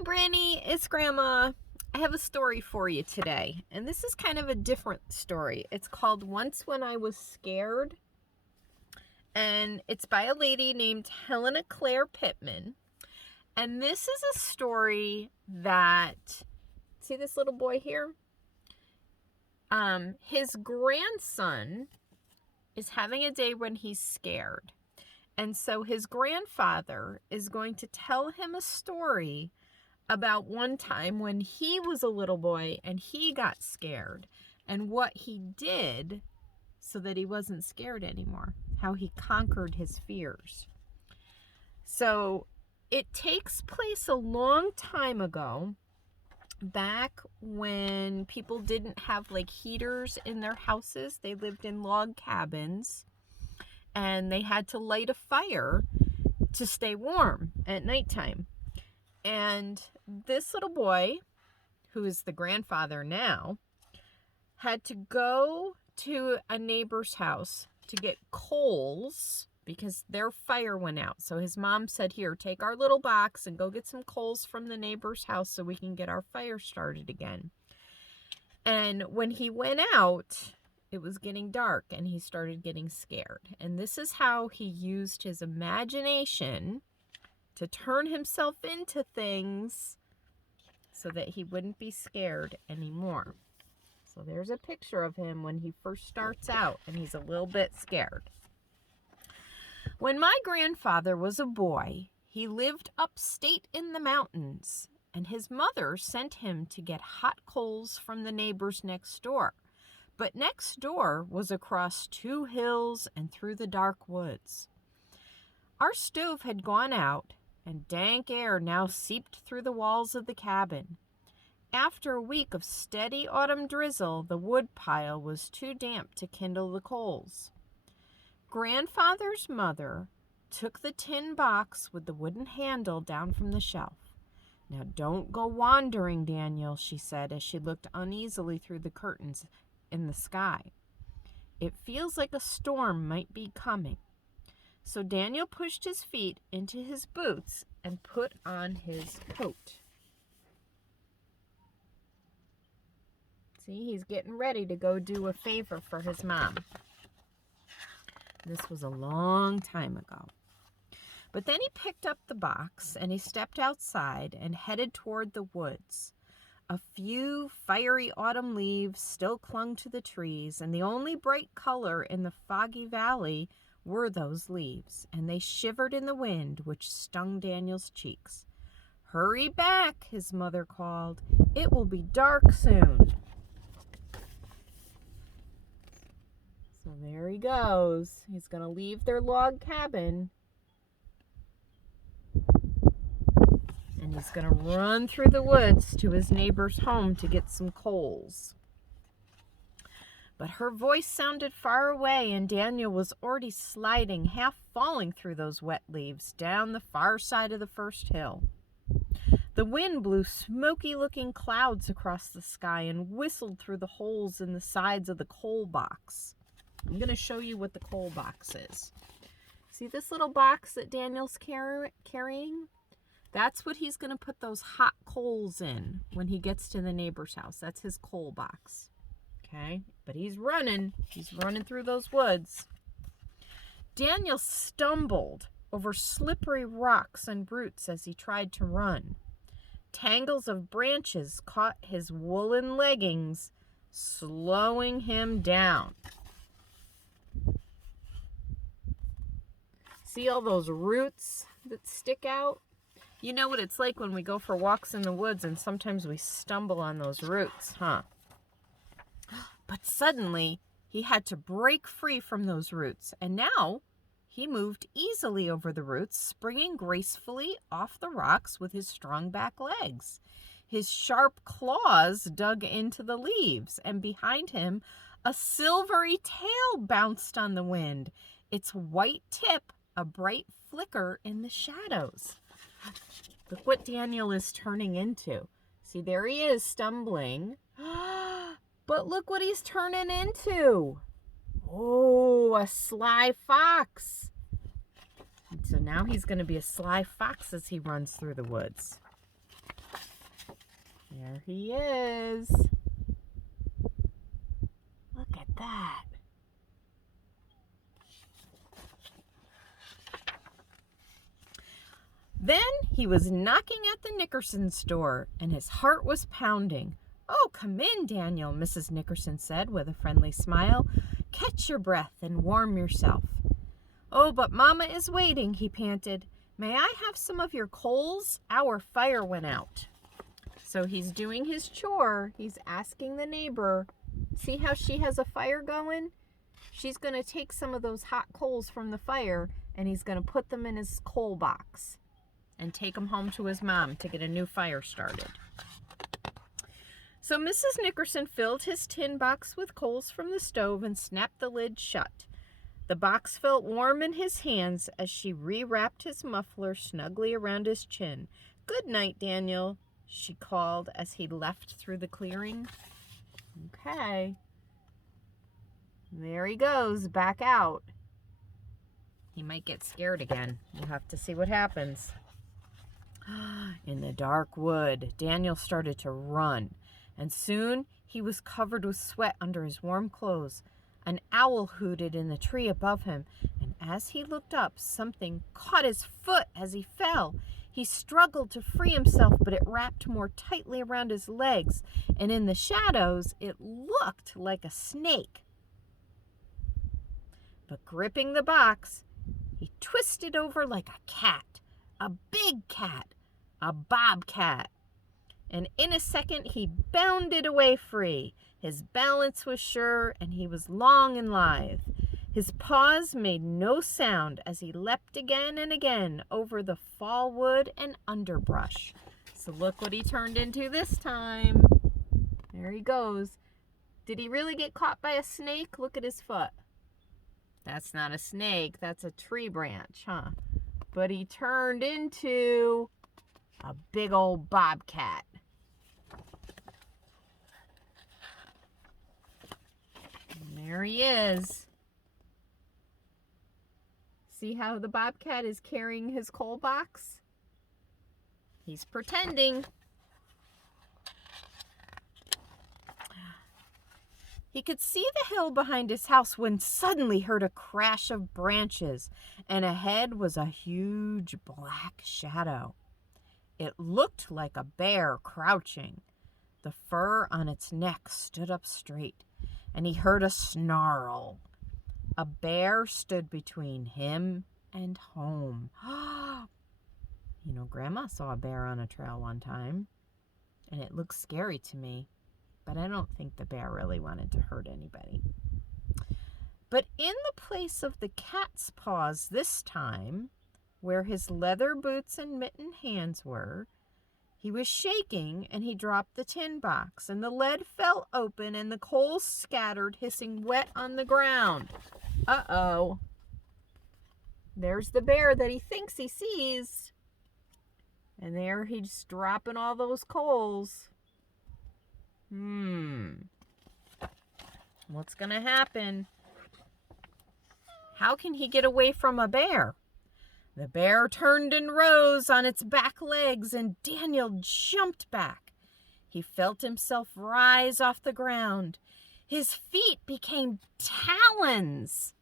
Hi, Brynny. It's Grandma. I have a story for you today, and this is kind of a different story. It's called Once When I Was Scared, and it's by a lady named Helena Claire Pittman. And this is a story that, see this little boy here? His grandson is having a day when he's scared. And so his grandfather is going to tell him a story about one time when he was a little boy and he got scared and what he did so that he wasn't scared anymore, how he conquered his fears. So it takes place a long time ago, back when people didn't have like heaters in their houses. They lived in log cabins and they had to light a fire to stay warm at nighttime. And this little boy, who is the grandfather now, had to go to a neighbor's house to get coals because their fire went out. So his mom said, here, take our little box and go get some coals from the neighbor's house so we can get our fire started again. And when he went out, it was getting dark and he started getting scared. And this is how he used his imagination to turn himself into things so that he wouldn't be scared anymore. So there's a picture of him when he first starts out and he's a little bit scared. When my grandfather was a boy, he lived upstate in the mountains, and his mother sent him to get hot coals from the neighbors next door. But next door was across 2 hills and through the dark woods. Our stove had gone out, and dank air now seeped through the walls of the cabin. After a week of steady autumn drizzle, the wood pile was too damp to kindle the coals. Grandfather's mother took the tin box with the wooden handle down from the shelf. Now don't go wandering, Daniel, she said as she looked uneasily through the curtains in the sky. It feels like a storm might be coming. So Daniel pushed his feet into his boots and put on his coat. See, he's getting ready to go do a favor for his mom. This was a long time ago. But then he picked up the box and he stepped outside and headed toward the woods. A few fiery autumn leaves still clung to the trees, and the only bright color in the foggy valley were those leaves, and they shivered in the wind, which stung Daniel's cheeks. Hurry back, his mother called. It will be dark soon. So there he goes. He's going to leave their log cabin, and he's going to run through the woods to his neighbor's home to get some coals. But her voice sounded far away, and Daniel was already sliding, half falling through those wet leaves, down the far side of the first hill. The wind blew smoky-looking clouds across the sky and whistled through the holes in the sides of the coal box. I'm going to show you what the coal box is. See this little box that Daniel's carrying? That's what he's going to put those hot coals in when he gets to the neighbor's house. That's his coal box. Okay, but he's running through those woods. Daniel stumbled over slippery rocks and roots as he tried to run. Tangles of branches caught his woolen leggings, slowing him down. See all those roots that stick out? You know what it's like when we go for walks in the woods and sometimes we stumble on those roots, huh? But suddenly, he had to break free from those roots, and now he moved easily over the roots, springing gracefully off the rocks with his strong back legs. His sharp claws dug into the leaves, and behind him, a silvery tail bounced on the wind, its white tip a bright flicker in the shadows. Look what Daniel is turning into. See, there he is, stumbling. But look what he's turning into. Oh, a sly fox. And so now he's going to be a sly fox as he runs through the woods. There he is. Look at that. Then he was knocking at the Nickersons' door, and his heart was pounding. "Oh, come in, Daniel," Mrs. Nickerson said with a friendly smile. "Catch your breath and warm yourself." "Oh, but Mama is waiting," he panted. "May I have some of your coals? Our fire went out." So he's doing his chore. He's asking the neighbor, see how she has a fire going? She's going to take some of those hot coals from the fire, and he's going to put them in his coal box and take them home to his mom to get a new fire started. So Mrs. Nickerson filled his tin box with coals from the stove and snapped the lid shut. The box felt warm in his hands as she rewrapped his muffler snugly around his chin. "Good night, Daniel," she called as he left through the clearing. Okay. There he goes, back out. He might get scared again. We'll have to see what happens. In the dark wood, Daniel started to run, and soon he was covered with sweat under his warm clothes. An owl hooted in the tree above him, and as he looked up, something caught his foot as he fell. He struggled to free himself, but it wrapped more tightly around his legs, and in the shadows, it looked like a snake. But gripping the box, he twisted over like a cat, a big cat, a bobcat. And in a second, he bounded away free. His balance was sure, and he was long and lithe. His paws made no sound as he leapt again and again over the fall wood and underbrush. So look what he turned into this time. There he goes. Did he really get caught by a snake? Look at his foot. That's not a snake. That's a tree branch, huh? But he turned into a big old bobcat. And there he is. See how the bobcat is carrying his coal box? He's pretending. He could see the hill behind his house when suddenly heard a crash of branches, and ahead was a huge black shadow. It looked like a bear crouching. The fur on its neck stood up straight, and he heard a snarl. A bear stood between him and home. You know, Grandma saw a bear on a trail one time, and it looked scary to me. But I don't think the bear really wanted to hurt anybody. But in the place of the cat's paws this time, where his leather boots and mittened hands were, he was shaking, and he dropped the tin box, and the lid fell open, and the coals scattered, hissing wet on the ground. Uh-oh. There's the bear that he thinks he sees. And there he's dropping all those coals. What's going to happen? How can he get away from a bear? The bear turned and rose on its back legs, and Daniel jumped back. He felt himself rise off the ground. His feet became talons.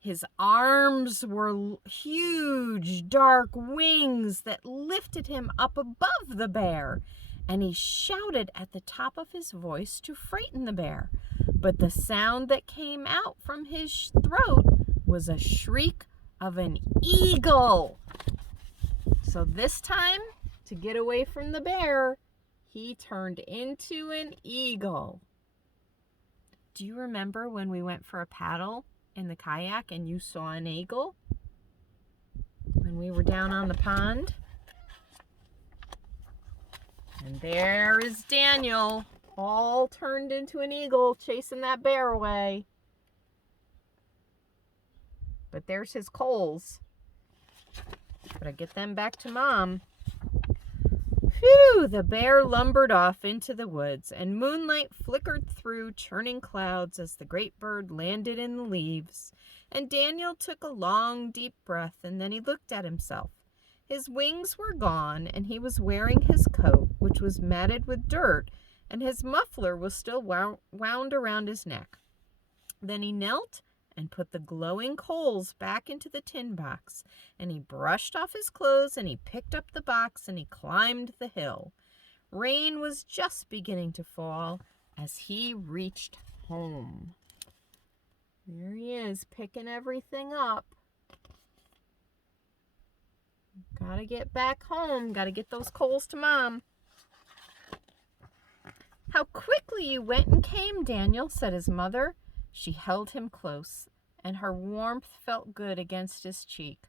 His arms were huge, dark wings that lifted him up above the bear. And he shouted at the top of his voice to frighten the bear. But the sound that came out from his throat was a shriek of an eagle. So this time, to get away from the bear, he turned into an eagle. Do you remember when we went for a paddle in the kayak and you saw an eagle? When we were down on the pond? And there is Daniel, all turned into an eagle, chasing that bear away. But there's his coals. Gotta get them back to Mom. Phew! The bear lumbered off into the woods, and moonlight flickered through churning clouds as the great bird landed in the leaves. And Daniel took a long, deep breath, and then he looked at himself. His wings were gone, and he was wearing his coat, which was matted with dirt, and his muffler was still wound around his neck. Then he knelt and put the glowing coals back into the tin box, and he brushed off his clothes, and he picked up the box, and he climbed the hill. Rain was just beginning to fall as he reached home. There he is, picking everything up. Gotta get back home. Gotta get those coals to Mom. "How quickly you went and came, Daniel," said his mother. She held him close, and her warmth felt good against his cheek.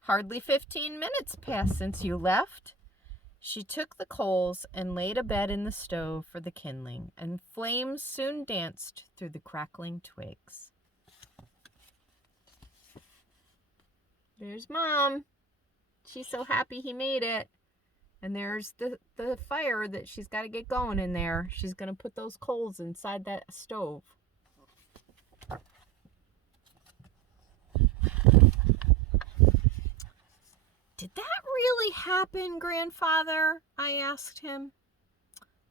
"Hardly 15 minutes passed since you left." She took the coals and laid a bed in the stove for the kindling, and flames soon danced through the crackling twigs. There's Mom. She's so happy he made it. And there's the fire that she's got to get going in there. She's going to put those coals inside that stove. "Did that really happen, Grandfather?" I asked him.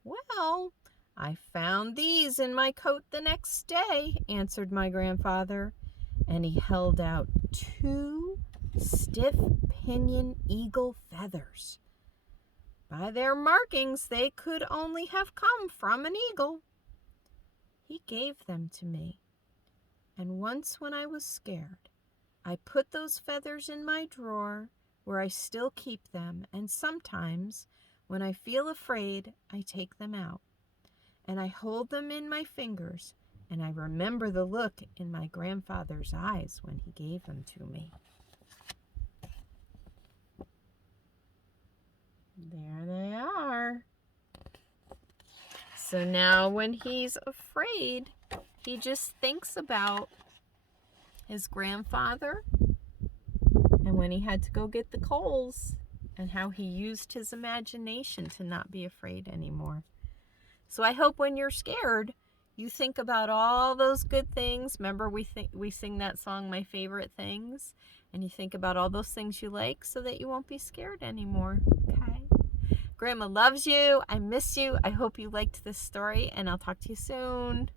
"Well, I found these in my coat the next day," answered my grandfather, and he held out 2 stiff pinion eagle feathers. By their markings, they could only have come from an eagle. He gave them to me, and once when I was scared, I put those feathers in my drawer where I still keep them, and sometimes when I feel afraid, I take them out, and I hold them in my fingers, and I remember the look in my grandfather's eyes when he gave them to me. There they are. So now when he's afraid, he just thinks about his grandfather and when he had to go get the coals and how he used his imagination to not be afraid anymore. So I hope when you're scared, you think about all those good things. Remember we sing that song, My Favorite Things? And you think about all those things you like so that you won't be scared anymore. Okay? Grandma loves you. I miss you. I hope you liked this story, and I'll talk to you soon.